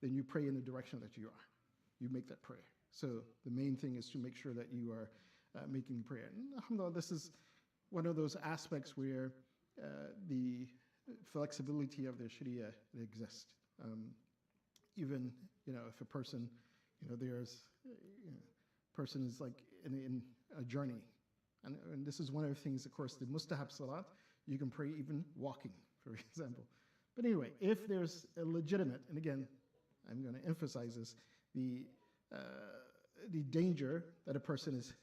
then you pray in the direction that you are. You make that prayer. So the main thing is to make sure that you are making the prayer. And alhamdulillah, this is one of those aspects where the flexibility of the Sharia exists. Even, if a person, person is like in a journey. And this is one of the things, of course, the mustahab salat, you can pray even walking, for example. But anyway, if there's a legitimate, and again, I'm going to emphasize this, the danger that a person is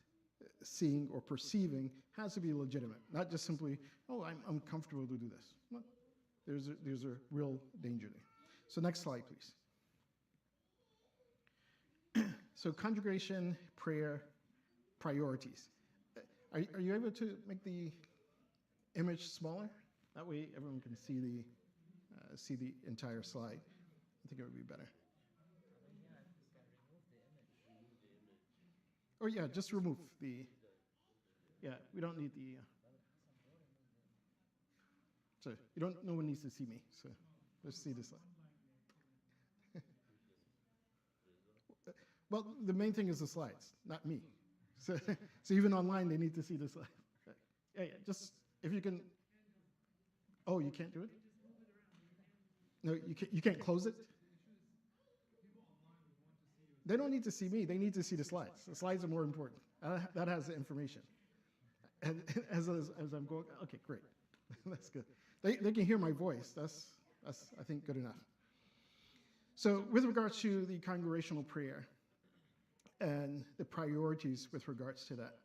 seeing or perceiving has to be legitimate, not just simply, oh, I'm comfortable to do this. No, there's a real danger there. So next slide, please. So congregation prayer priorities. Are you able to make the image smaller? That way everyone can see the entire slide. I think it would be better. Or yeah, just remove the, we don't need the, so no one needs to see me, so let's see this slide. Well, the main thing is the slides, not me. So even online, they need to see the slide. Yeah, just, if you can, oh, you can't do it? No, you can't close it? They don't need to see me, they need to see the slides. The slides are more important. That has the information. And as I'm going, okay, great. That's good. They can hear my voice. That's I think, good enough. So with regards to the congregational prayer and the priorities with regards to that,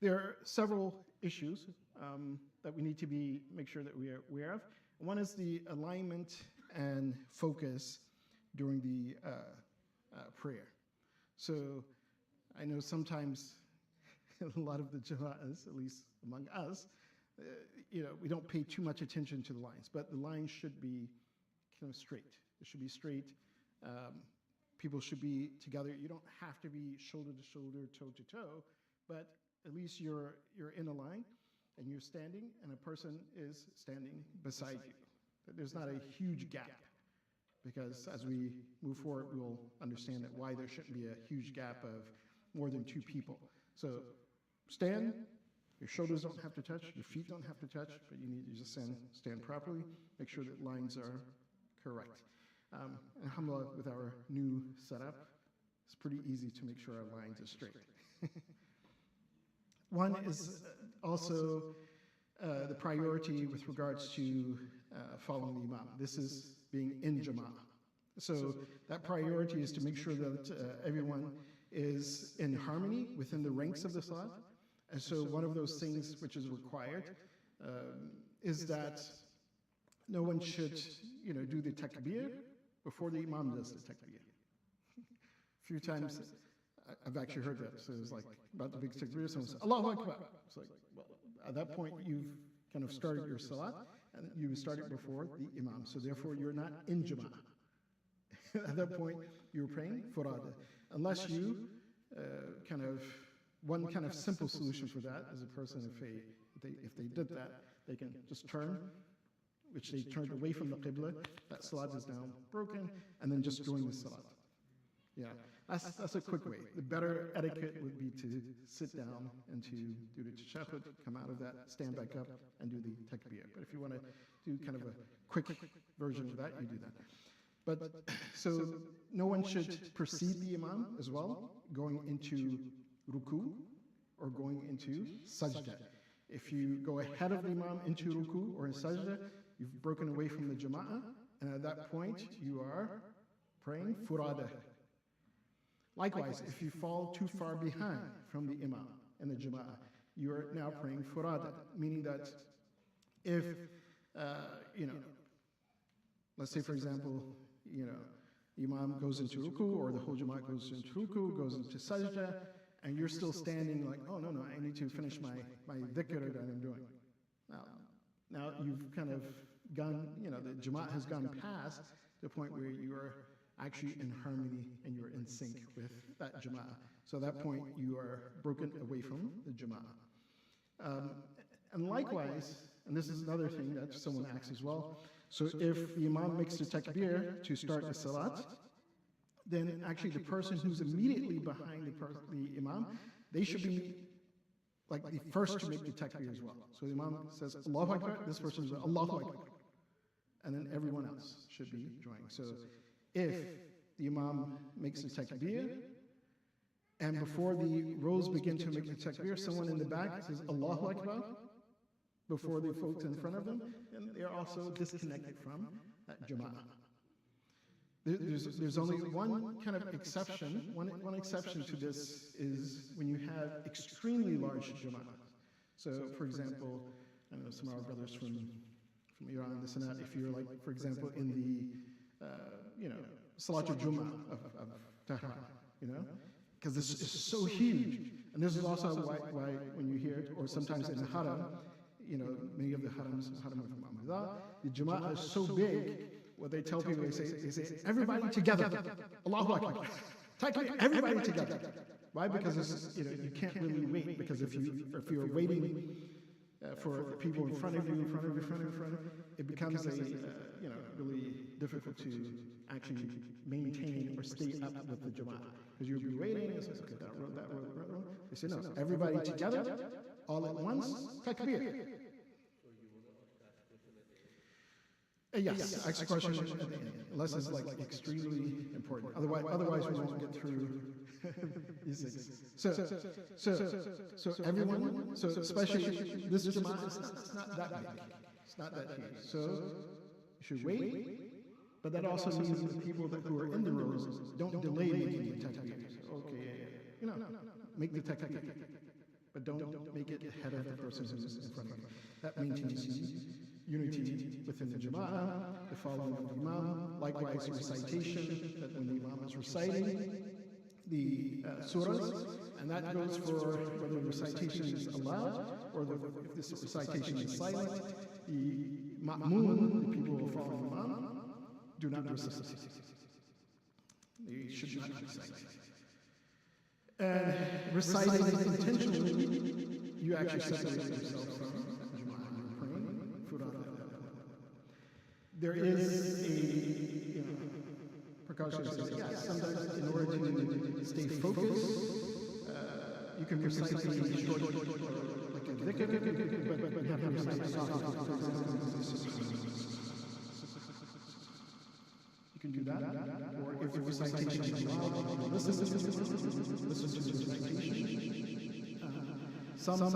there are several issues that we need to make sure that we are aware of. One is the alignment and focus during the prayer. So I know sometimes a lot of the jama'as, at least among us, we don't pay too much attention to the lines, but the lines should be kind of straight. It should be straight. People should be together. You don't have to be shoulder to shoulder, toe to toe, but at least you're in a line and you're standing and a person is standing beside you. There's not a huge gap, because as we move forward, we'll understand that why there shouldn't be a huge gap of more than two people. So stand, your shoulders don't have to touch, your feet don't have to touch, but you need to just stand properly, make sure that lines are correct. And alhamdulillah, with our new setup, it's pretty easy to make sure our lines are straight. One is also the priority with regards to following the imam. This is being in jama'ah. So that priority is to make sure that everyone is in harmony within the ranks of the salat. And so one of those things which is required is that no one should, do the takbir before the imam does the takbir. A few times I've actually heard that. So it's like about the big takbir, someone says, Allahu Akbar. It's like, well, at that point you've kind of started your salat, and you started before the imam. So therefore you're not in jama'ah. At that point you're praying furada. Unless you one kind of simple solution for that is a person, if they did that, they can just turn, which they turned away from the qibla, that salat is now broken, and then just join the salat. Yeah, that's a quick way. The better etiquette would be to sit down and to do the tashahhud, come out of that, stand back up, and do the takbir. But if you want to do kind of a quick version of that, you do that. But so no one should precede the imam as well, going into ruku or going into sajda. If you go ahead of the imam into ruku or in sajda, you've broken away from the jama'ah, and at that point you are praying furada. Likewise, if you fall too far behind from the imam and the jama'ah, you are now praying furada, meaning that if, let's say for example, the imam goes into ruku or the whole jama'ah goes into ruku, goes into sajda, and you're still standing like, oh, no, I need to finish my dhikr that I'm doing. Now you've kind of gone, the jama'ah has gone past the point where you are actually in harmony and you're in sync with that jama'ah. So at that point, you are broken away from the jama'ah. And likewise, and this is another thing that someone asks as well, so if the imam makes the takbir to start the salat, then actually the person who's immediately behind the imam, they should be like the first to make the takbir as well. So the imam says, Allahu Akbar, this person says, Allahu Akbar. And then everyone else should be joining. So if the imam makes the takbir, and before the rows begin to make the takbir, someone in the back says, Allahu Akbar, before the folks in front of them, and they are also disconnected from that jama'ah. There's only one kind of exception. One exception to this is when you have extremely large jama'ah. So, for example, I know some of our brothers from Iran, this and that. If you're like, for example, in the Salat al-Jum'ah of Tehran, because this is so huge, and this is also why when you hear it, or sometimes in the Haram, many of the Harams, Haram of Muhibullah, the jama'ah is so big. What they tell people, they say, everybody together, Allahu Akbar, everybody together. Why? Because you can't really wait. Because if you're waiting for the people in front of you, it becomes really difficult to actually maintain or stay up with the jama'ah. Because you'll be waiting. It says, okay, that row. They say no, everybody together, all at once, takbir. Yes, ask a question at the end, unless it's like extremely important. Otherwise we won't get through these things. So everyone, so especially this jama'ah, it's not that big. It's not that huge. So you should wait, but that also means the people who are in the rows don't delay making the takbir. Okay, make the takbir, but don't make it ahead of the person who's in front of you. That maintains unity within the jama'ah, the following of the imam, likewise recitation, that when the imam is reciting the surahs, and that goes for whether the recitation is allowed or if this recitation is silent, the ma'mun, the people who follow the imam, do not recite. They should not recite. And reciting intentionally, you actually separate yourself from there is a precaution. Yes, sometimes in order to stay focused, you can recite the short, like a dhikr, but you have to recite softly. You can do that, or if the recitation is loud, listen to the recitation. Some and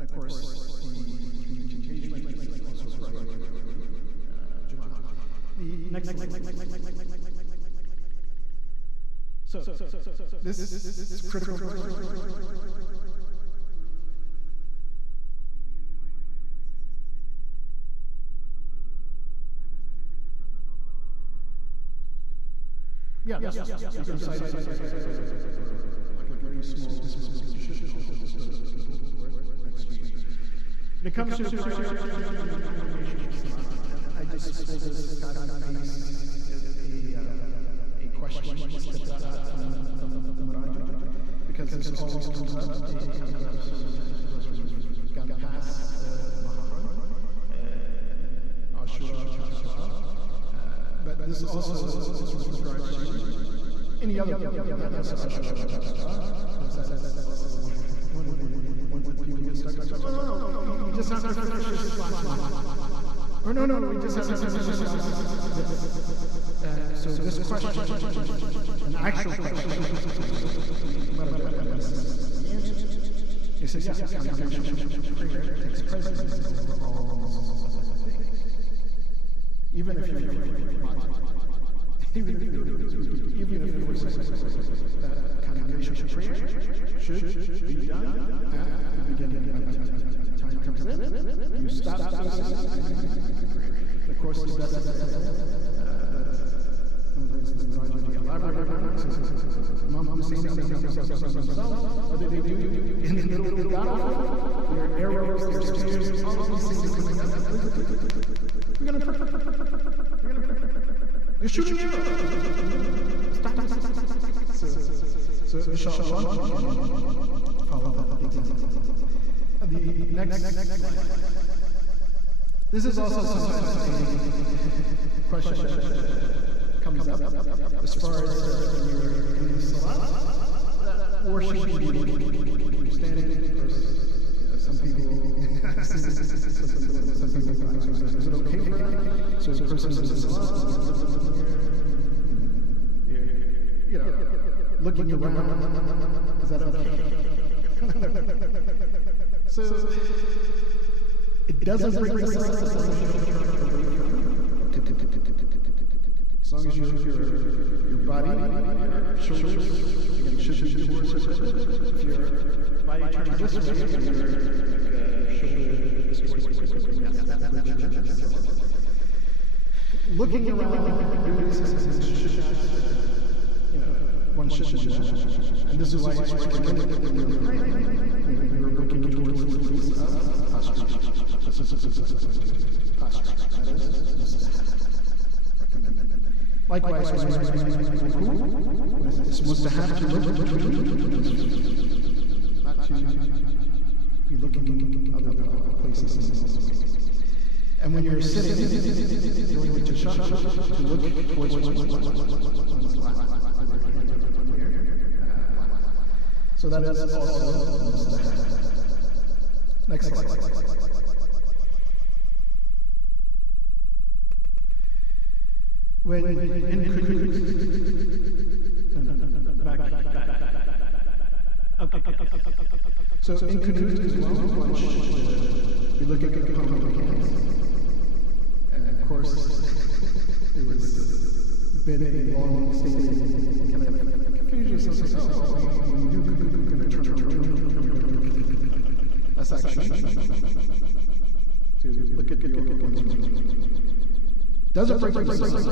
of course, the engagement also prior to the next So this is critical. Yeah. You can cite it like a very small disposition. When it comes to I just pulled this cut on the base a question from the Muraja, because this always comes up. Gone past Muharram, Ashura, but this also is with regards to any other that's when people get stuck. No, we just have to finish this last one. Or no, we just have to finish this last one. So this question, an actual question, he says, yes, congregation prayer takes precedence over all things. Even if you're even if you were saying that congregation prayer should be done at the beginning of time comes in, you stop and of course the best whether they do in the middle of the battle, their arrows, their spears, all of these things are coming up. We're going to You're shooting arrows. Stop. So inshallah, follow that example. The next slide. This is also sometimes a question that comes up as far as when you're in the salat. Or should you be standing? Some people, some people, is it okay for that? So the person is in the salat, looking around, is that okay? So it doesn't break the salat as long as your body, your shoulders, again, should be towards the person. If your body turns this way, your shoulder is towards the person. Looking around, doing this, one shouldn't do that. And this is why it's recommended when you're praying, you're looking towards the release of posture. This is posture. That is recommended. Likewise, when you're it's mustahab to look between, not to be looking other places. And when you're sitting, doing the tashahhud, to look towards one's lap. So that is also mustahab. Next slide. When in kunut, back. Okay. So in kunut as well, we look at the palm of the hands. And of course, it was been a long stated kind of confusion. So when you do kunut, you're going to turn around. That's actually to look at the organs. Doesn't break the salat.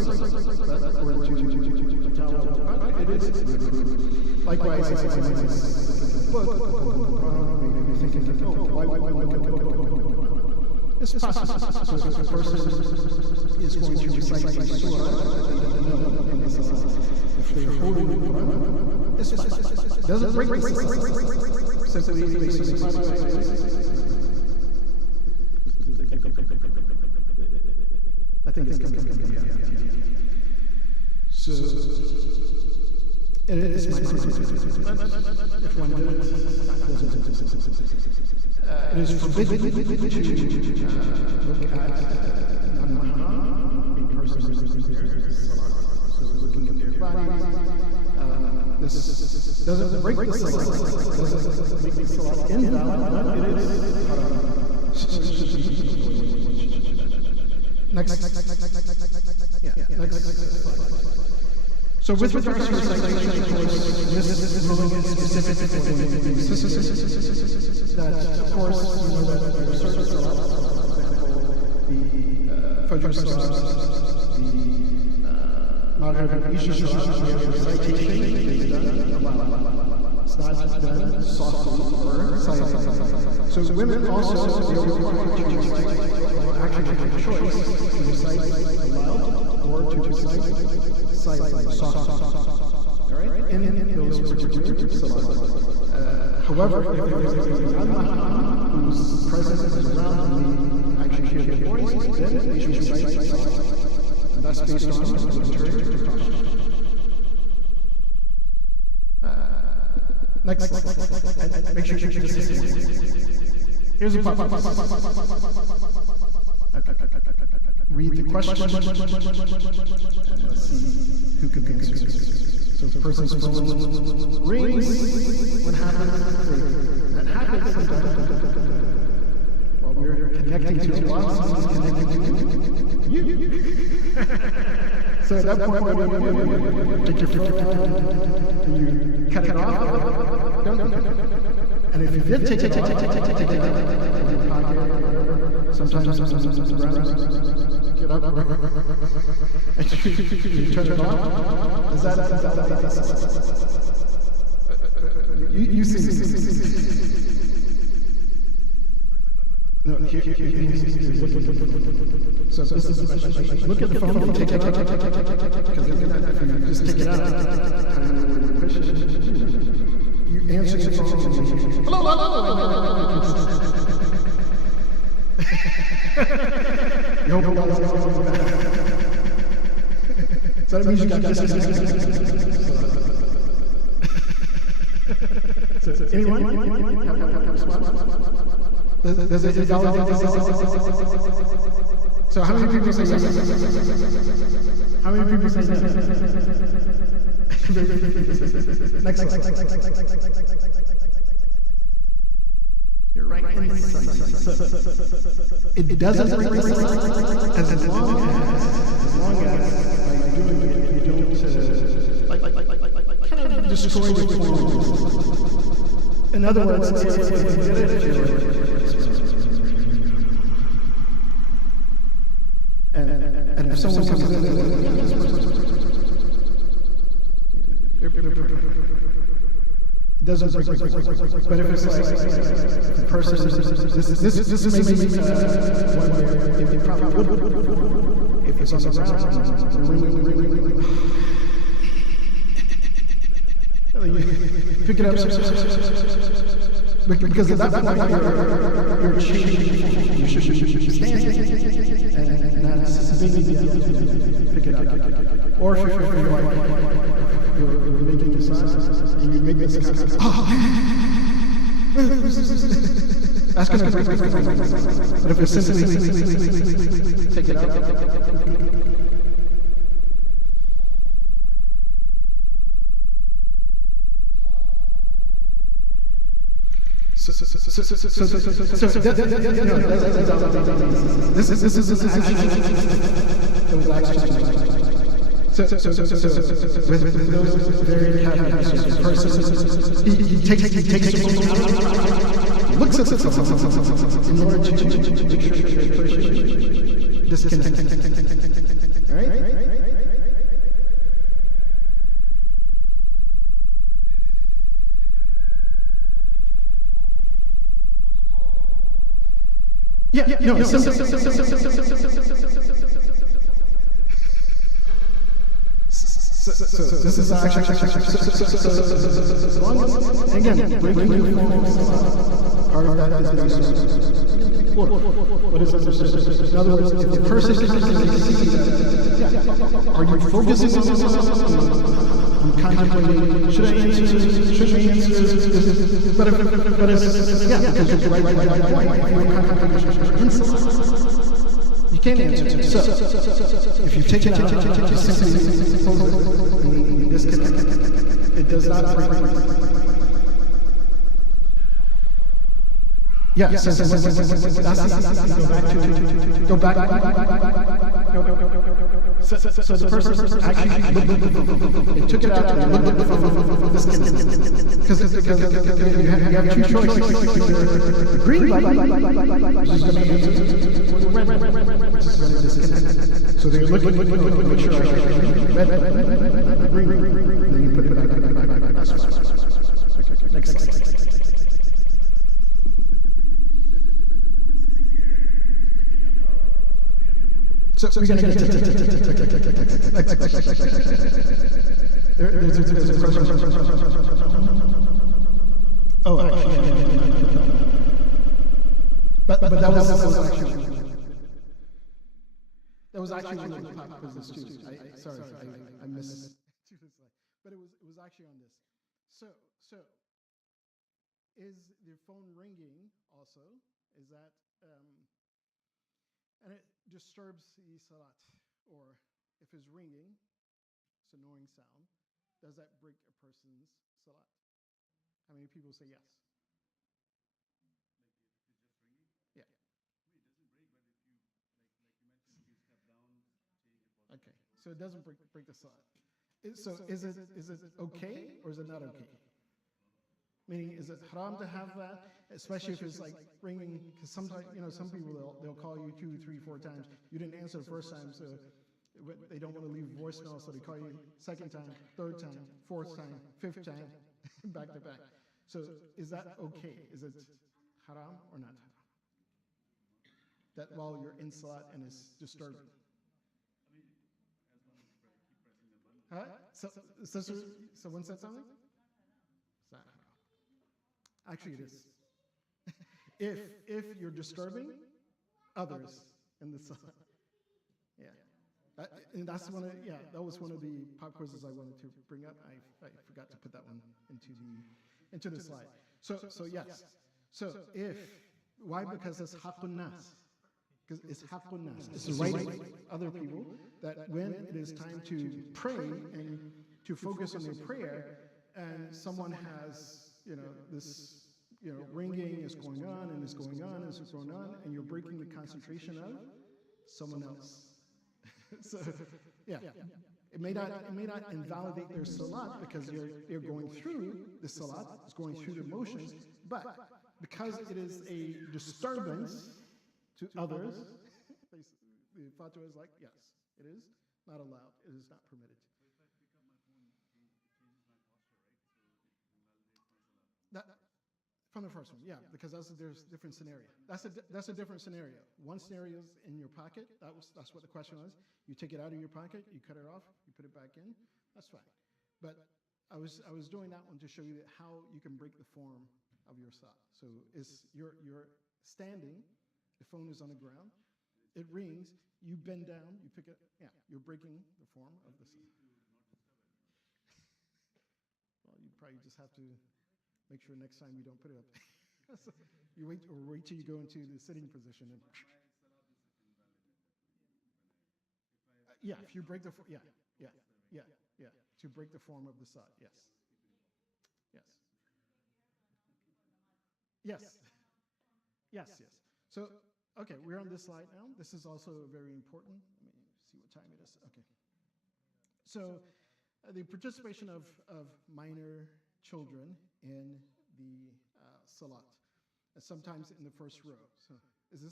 It is. Likewise, if someone is book, you're thinking, why look at the book? It's possible. So if the person is going to recite a surah that they don't know in the salat, if they're holding the Quran, it's possible. Doesn't break the salat. Simply based on the I think it's coming. So, and it is my decision. If one doesn't, it is forbidden to look at non-mahram, a person who is there. So looking at their body. This doesn't break the salat. Doesn't make the salat invalid, but it is haram. Next. So with regards to recitation, of course, this ruling is specific for that, of course, you know that there are certain salats, for example, the Fajr salat, the Maghrib and Isha salat, we have recitation is done aloud. It's not done softly or silently. So women also, they are required to recite, or actually have a choice to recite aloud or to recite silently, softly. All right? In those particular salats. However, if there is a non-mahram whose presence is around and they actually hear the voice, then they should recite softly. And that's based on the return to caution. Next slide. Make sure you just hit it. Here's a pop. Read the question and let's see who can answer. So the person's phone rings. What happens? That happens sometimes. While we're connecting to Allah, someone's connecting to you. So at that point, what do you take your phone out and you cut it off? Don't. And if you did take it out of your pocket, sometimes around, get up, and you turn it off. Is that you see? No, here, So this is the question. Look at the phone and take it out. Because if you just take it out, and push it, you answer your phone. Hello, hello, hello. So that means you got disconnected. So anyone? Does it So how many people say yes? How many people say yes? Next slide. You're right. It doesn't bring as long as by doing it, you don't kind of destroy the form. In other words, if you did it, and if someone comes in, it doesn't break. But if it's like the person, this may be one where they probably would. If it's on the ground, pick it up. Because at that point you're changing. You should stand and not being pick it up. Or if you're making a sign and you make this kind of that's going to break the phone. But if it's simply take it out. This is actually with those very caveats, the person he takes the phone out, looks at the phone in order to make sure that you're pushing disconnect. All right? Yeah, no, this is actually, as long as, again, breaking the form part of that is what is understood. In other words, if the person comes and they see that, are you focusing on this? I'm contemplating, should I answer this? Should I answer this? But it's, because you're right point. You can't answer it. So, if you take it out, you simply close it, and you disconnect it. It does not break. Yeah, so go back. So the person actually looked at the phone. They took it out and looked at the phone. Because you have two choices. The green light, which is going to answer, or the red, which is going to disconnect. So they're looking to make sure I have red, the green, and then you put it back. That's fine. Okay, next slide. So we're going to get to there's a question. Oh, actually. But that was actually one of the top business too. Sorry, I missed. But it was actually on this. So is the phone ringing also? Is that and it disturbs the salat, or if it's ringing, it's an annoying sound, does that break a person's salat? How many people say yes? Yeah. Okay, so it doesn't break the salat. So is it okay or is it not okay? Meaning, is it haram to have that, especially if it's like ringing? Because sometimes, some people they'll call you 2, 3, 4 times. You didn't answer the first time, so they don't want to leave voicemail, so they call you second time, third time, fourth time, fifth time, back to back. So is that okay? Is it haram or not haram? that while you're in salat and it's disturbing. Huh? Someone said something? Actually, it is. if you're disturbing others in the salat. Yeah. And that's that was one of the pop quizzes I wanted to bring up. I forgot to put that one into the slide. So yes. So why? Because it's haqqun nas. Because it's haqqun nas. It's the right of other people that when it is time to pray and to focus on their prayer, and someone has, this, ringing is going on and is going on and is going on, and you're breaking the concentration of someone else. So, yeah, it may not invalidate their salat because they're going through the salat, it's going through the motions, but because it is a disturbance to others, the fatwa is like, yes, it is not allowed, it is not permitted. From the first one, yeah, because there's a different scenario. That's a different scenario. One scenario is in your pocket. That's what the question was. You take it out of your pocket, you cut it off, you put it back in. That's fine. But I was doing that one to show you how you can break the form of your salat. So you're standing, the phone is on the ground, it rings, you bend down, you pick it. Yeah, you're breaking the form of the salat. Well, you probably just have to make sure next time you don't put it up. So you wait till you go into the sitting position. And yeah, if you break the to break the form of the salat, yes. So okay, we're on this slide now. This is also very important. Let me see what time it is. Okay. So the participation of minor children in the salat, sometimes in the first row. So is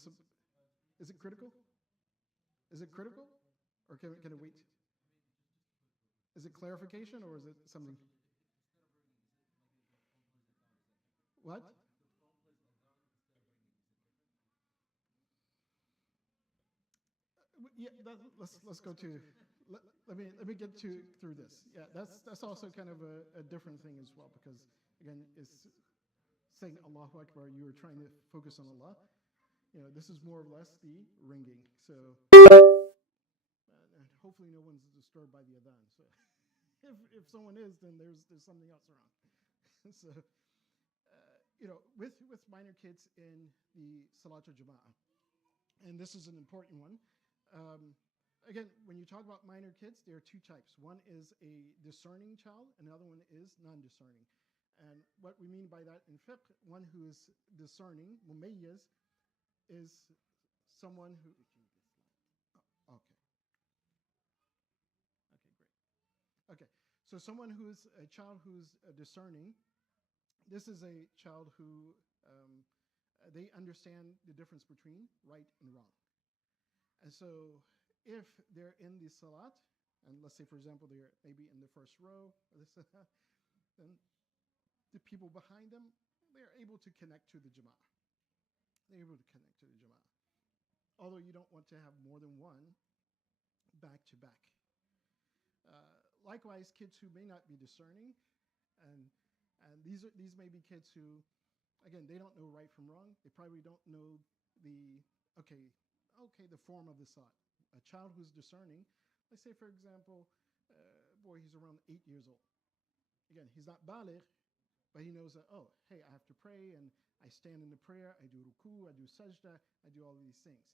it critical? Is it critical? Or can it wait? Is it clarification or is it something? What? Yeah, let's go to. Let me get through this. Yeah, that's also kind of a different thing as well, because again, it's saying Allahu Akbar. You were trying to focus on Allah. This is more or less the ringing. So, and hopefully no one's disturbed by the adhan. So, if someone is, then there's something else wrong. So, with minor kids in the Salatul Jama'ah, and this is an important one. Again, when you talk about minor kids, there are two types. One is a discerning child, and another one is non-discerning. And what we mean by that in fiqh, one who is discerning, mumayyiz, is someone who. Okay. Okay, great. Okay, so someone who's a child who's discerning. This is a child who they understand the difference between right and wrong. And so if they're in the salat, and let's say, for example, they're maybe in the first row, then the people behind them, they're able to connect to the jama'ah. They're able to connect to the jama'ah. Although you don't want to have more than one back to back. Likewise, kids who may not be discerning, and these may be kids who, again, they don't know right from wrong. They probably don't know the form of the salat. A child who's discerning, let's say, for example, he's around 8 years old. Again, he's not baligh, but he knows that, hey, I have to pray, and I stand in the prayer, I do ruku, I do sajda, I do all of these things.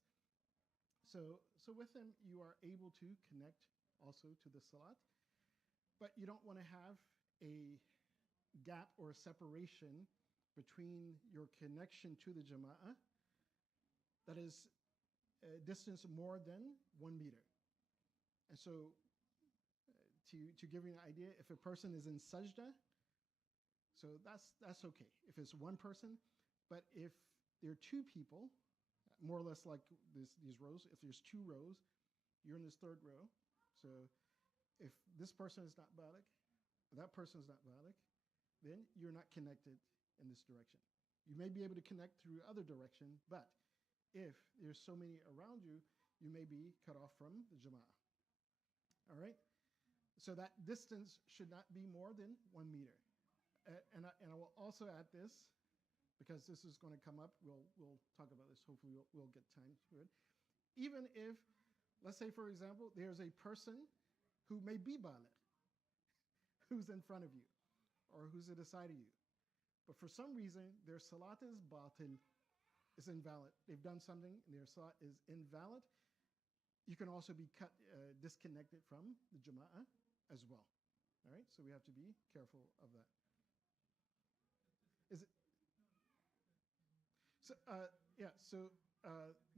So with him, you are able to connect also to the salat, but you don't want to have a gap or a separation between your connection to the jama'ah that is a distance more than 1 meter. And so to give you an idea, if a person is in sajda, so that's okay if it's one person, but if there are two people, more or less like these rows, if there's 2 rows, you're in this 3rd row. So if this person is not baligh, that person is not baligh, then you're not connected in this direction. You may be able to connect through other direction, but if there's so many around you, you may be cut off from the jama'ah. All right? So that distance should not be more than 1 meter. And I will also add this, because this is going to come up. We'll talk about this. Hopefully we'll get time to it. Even if, let's say, for example, there's a person who may be baligh, who's in front of you, or who's to the side of you. But for some reason, their salat is batil, is invalid. They've done something, and their salat is invalid. You can also be disconnected from the jama'ah as well. All right, so we have to be careful of that. Is it? So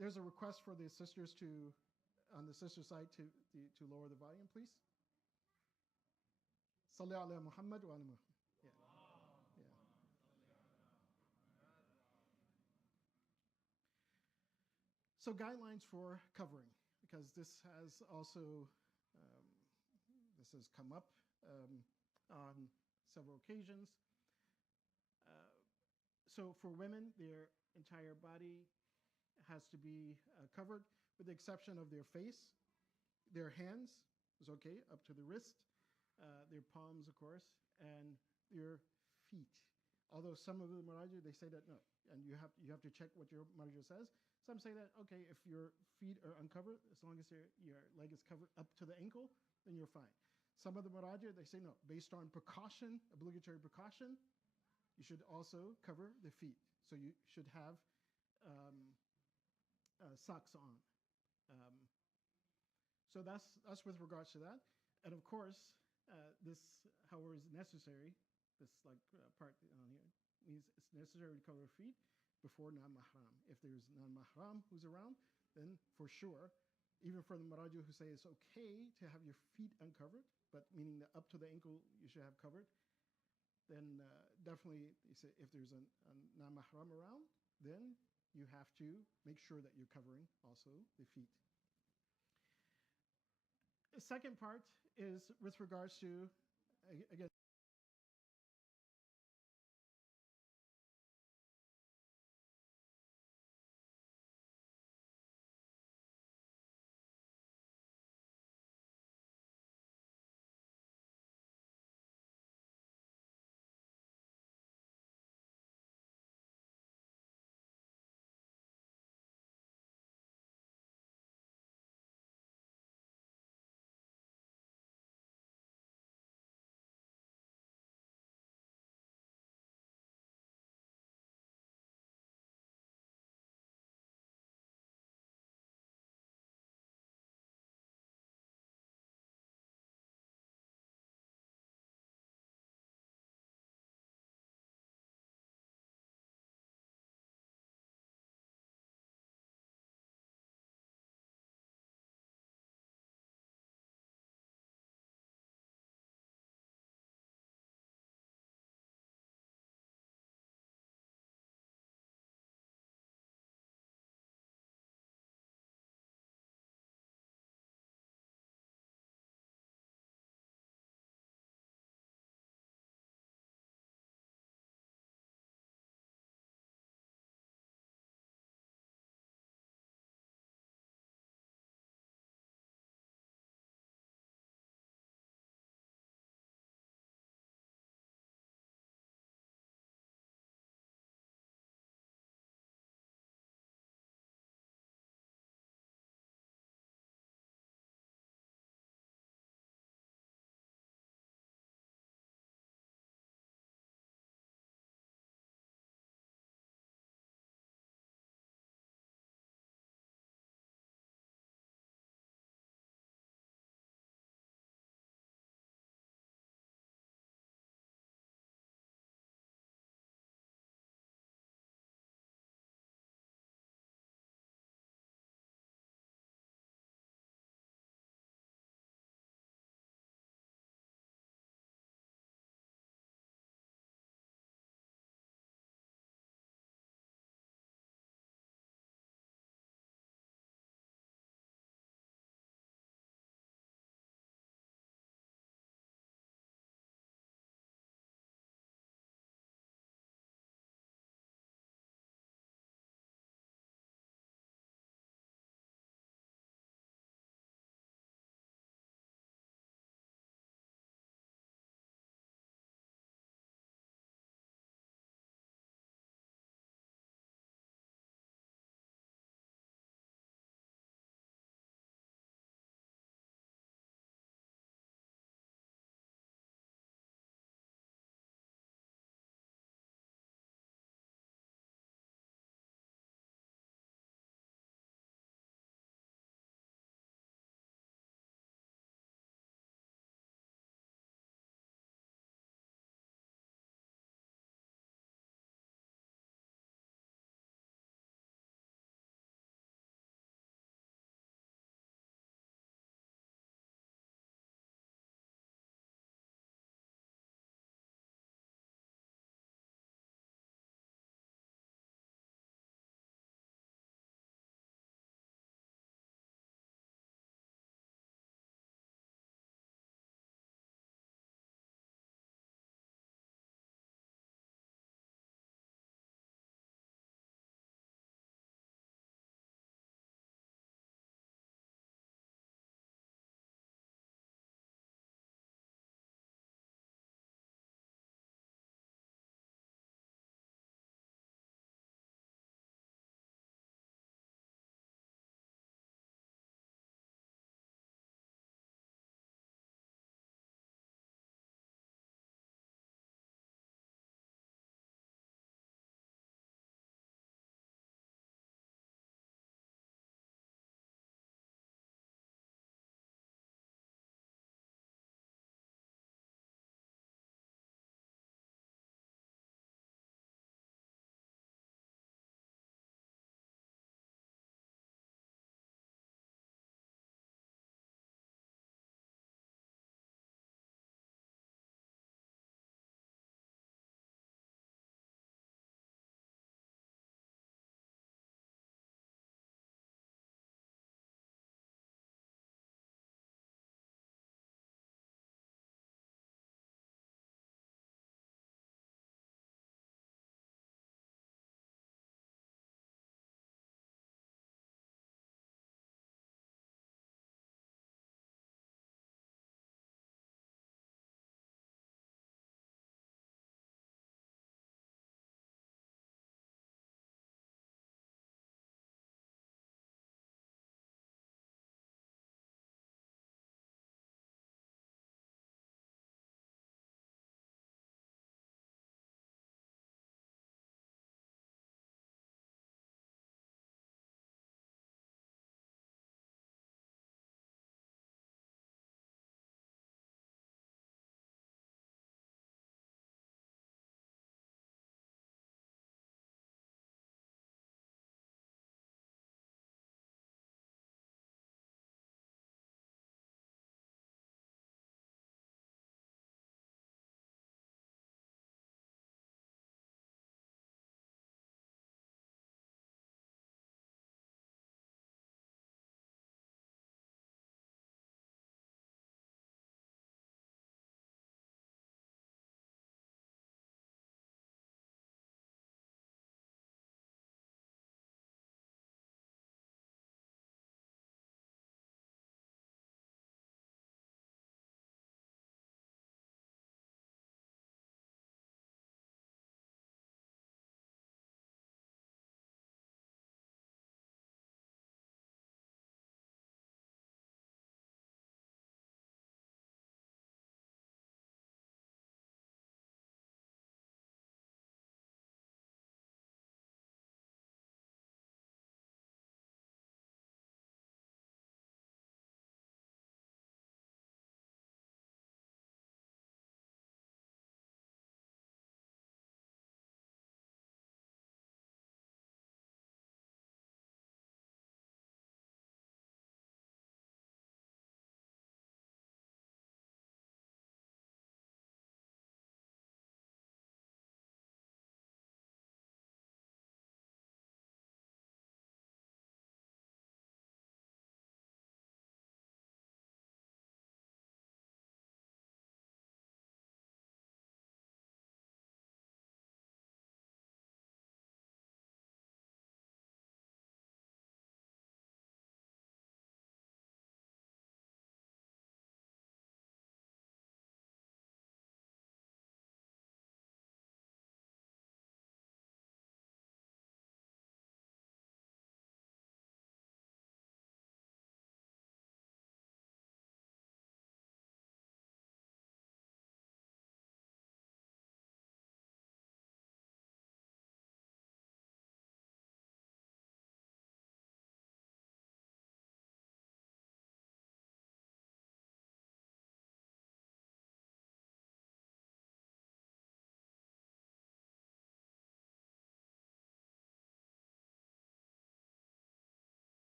there's a request for the sisters on the sister side to lower the volume, please. Salli ala Muhammad wa ala Muhammad. Yeah. Yeah. So guidelines for covering, because this has also this has come up on several occasions. So for women, their entire body has to be covered, with the exception of their face. Their hands is okay, up to the wrist. Their palms, of course, and their feet. Although some of the marajih, they say that no, and you have to check what your marajih says. Some say that, okay, if your feet are uncovered, as long as your leg is covered up to the ankle, then you're fine. Some of the marajih, they say no, based on precaution, obligatory precaution, you should also cover the feet. So you should have socks on. So that's with regards to that. And of course, this, however, is necessary. This part on here means it's necessary to cover feet before non-mahram. If there's non-mahram who's around, then for sure, even for the marajih who say it's okay to have your feet uncovered, but meaning that up to the ankle you should have covered, then definitely you say if there's a non-mahram around, then you have to make sure that you're covering also the feet. The second part is with regards to, again,